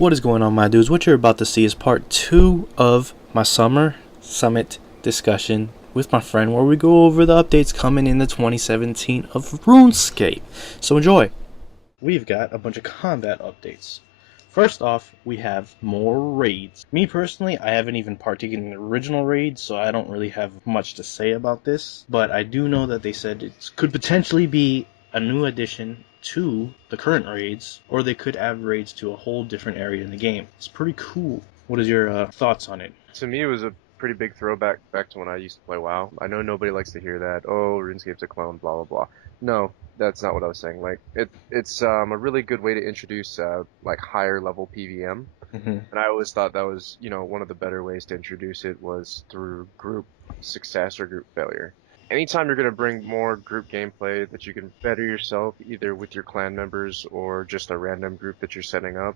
What is going on, my dudes? What you're about to see is part 2 of my summer summit discussion with my friend, where we go over the updates coming in the 2017 of RuneScape. So enjoy. We've got a bunch of combat updates. First off, we have more raids. Me personally, I haven't even partaken in the original raid, so I don't really have much to say about this. But I do know that they said it could potentially be a new addition to the current raids, or they could add raids to a whole different area in the game. It's pretty cool. What is your thoughts on it? To me, it was a pretty big throwback back to when I used to play WoW. I know nobody likes to hear that. Oh, RuneScape's a clone, blah blah blah. No, that's not what I was saying. Like it's a really good way to introduce like higher level PVM. And I always thought that was, one of the better ways to introduce it was through group success or group failure. Anytime you're going to bring more group gameplay that you can better yourself, either with your clan members or just a random group that you're setting up,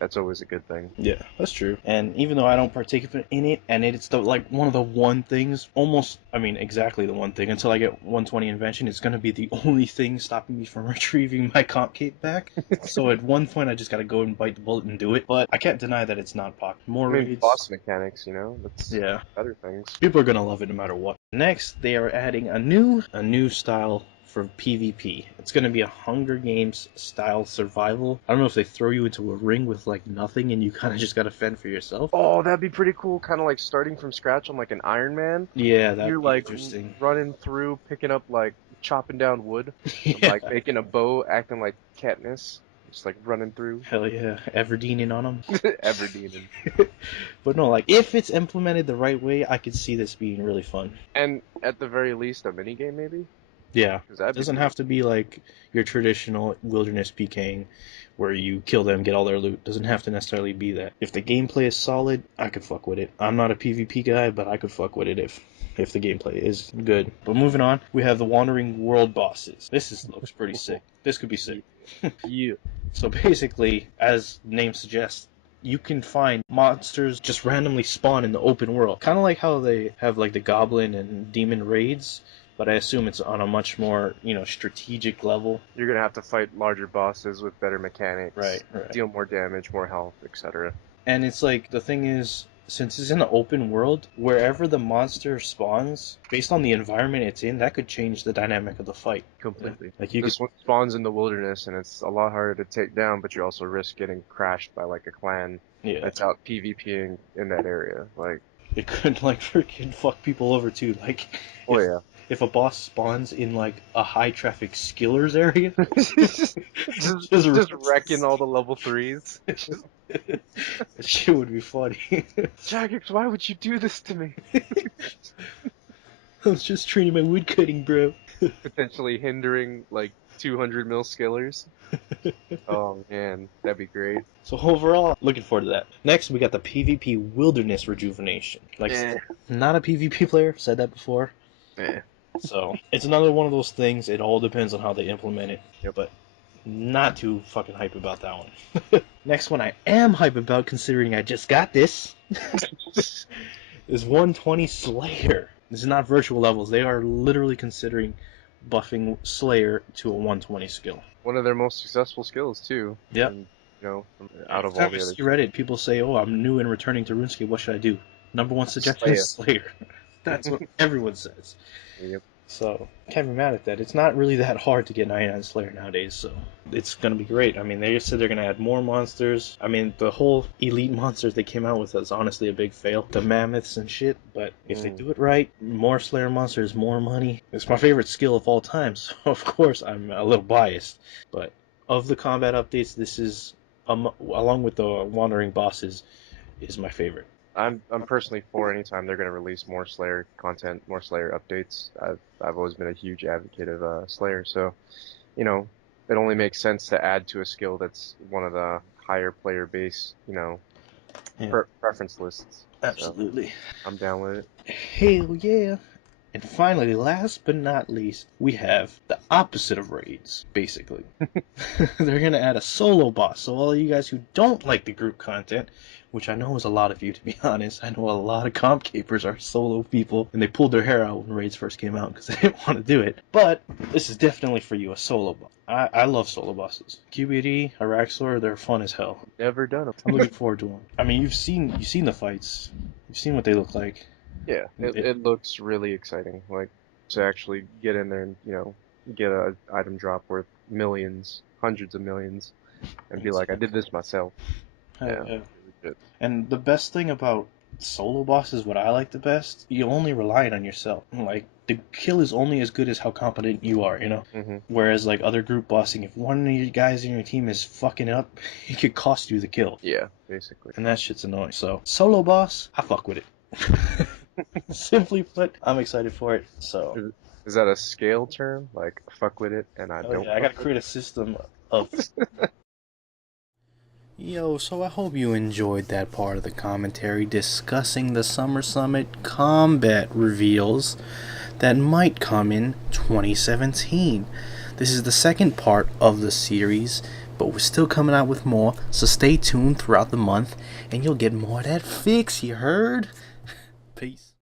that's always a good thing. Yeah, that's true. And even though I don't partake in it, and it's the one of the one things, almost, I mean, exactly the one thing, until I get 120 invention, it's gonna be the only thing stopping me from retrieving my comp cape back. So at one point, I just gotta go and bite the bullet and do it. But I can't deny that it's not popular. More I mean, raids. boss mechanics, that's Yeah, better things. people are gonna love it no matter what. Next, they are adding a new style for PvP. It's going to be a Hunger Games style survival. I don't know if they throw you into a ring with like nothing and you kind of just got to fend for yourself. Oh, that'd be pretty cool. Kind of like starting from scratch on like an Iron Man. Yeah, that'd You're be like interesting. running through, picking up like chopping down wood, and, Yeah. like making a bow, acting like Katniss, just like running through. Hell yeah, Everdeaning on them. Everdeen. But no, like if it's implemented the right way, I could see this being really fun. And at the very least, a mini game maybe. Yeah, 'Cause that'd be doesn't pretty. have to be like your traditional wilderness PKing where you kill them, get all their loot. Doesn't have to necessarily be that. If the gameplay is solid, I could fuck with it. I'm not a PvP guy, but I could fuck with it if the gameplay is good. But moving on, we have the Wandering World bosses. Looks pretty sick. This could be sick. Yeah. So basically, as the name suggests, you can find monsters just randomly spawn in the open world. Kind of like how they have like the goblin and demon raids, but I assume it's on a much more, strategic level. You're gonna have to fight larger bosses with better mechanics, Right. deal more damage, more health, etc. And it's like, the thing is, since it's in the open world, wherever the monster spawns, based on the environment it's in, that could change the dynamic of the fight. Completely. Like you could, This one spawns in the wilderness, and it's a lot harder to take down, but you also risk getting crashed by like a clan yeah, that's out PvPing in that area. Like, it could like freaking fuck people over too. Like, oh if yeah. if a boss spawns in like a high traffic skillers area, just wrecking all the level 3s. that shit would be funny. Jagex, why would you do this to me? I was just training my wood cutting, bro. Potentially hindering like 200 mil skillers. Oh man, that'd be great. So overall, looking forward to that. Next, we got the PvP Wilderness Rejuvenation. Like, not a PvP player, said that before. So, it's another one of those things, it all depends on how they implement it. Yep. But not too fucking hype about that one. Next one I am hype about, considering I just got this, is 120 Slayer. This is not virtual levels, they are literally considering buffing Slayer to a 120 skill. One of their most successful skills too. Yep. And, out of all the other. You Reddit, people say, "Oh, I'm new and returning to RuneScape. What should I do?" Number one suggestion is Slayer. That's what everyone says. Yep. So can't be mad at that. It's not really that hard to get 99 Slayer nowadays, so it's gonna be great. I mean, they just said they're gonna add more monsters. I mean, the whole elite monsters they came out with is honestly a big fail. The mammoths and shit. But if they do it right, more Slayer monsters, more money. It's my favorite skill of all time, so of course I'm a little biased. But of the combat updates, this is along with the wandering bosses, is my favorite. I'm personally for anytime they're going to release more Slayer content, more Slayer updates. I've always been a huge advocate of Slayer, so it only makes sense to add to a skill that's one of the higher player base, preference lists. Absolutely. So I'm down with it. Hell yeah. And finally, last but not least, we have the opposite of raids, basically. They're going to add a solo boss. So all of you guys who don't like the group content, which I know is a lot of you, to be honest. I know a lot of comp capers are solo people, and they pulled their hair out when raids first came out because they didn't want to do it. But this is definitely for you, a solo boss. I love solo bosses. QBD, Araxor, they're fun as hell. Never done them. I'm looking forward to them. I mean, you've seen the fights. You've seen what they look like. Yeah, it looks really exciting. Like to actually get in there and get a item drop worth millions, hundreds of millions, and be like, I did this myself. Yeah. Really good. And the best thing about solo bosses, what I like the best, you only rely on yourself. Like the kill is only as good as how competent you are, Mm-hmm. Whereas like other group bossing, if one of you guys in your team is fucking up, it could cost you the kill. Yeah, basically. And that shit's annoying. So solo boss, I fuck with it. Simply put, I'm excited for it. So Is that a scale term? Like fuck with it, and I don't. I gotta create a system of. Yo, so I hope you enjoyed that part of the commentary discussing the Summer Summit combat reveals that might come in 2017. This is the second part of the series, but we're still coming out with more, so stay tuned throughout the month and you'll get more of that fix, you heard? Peace.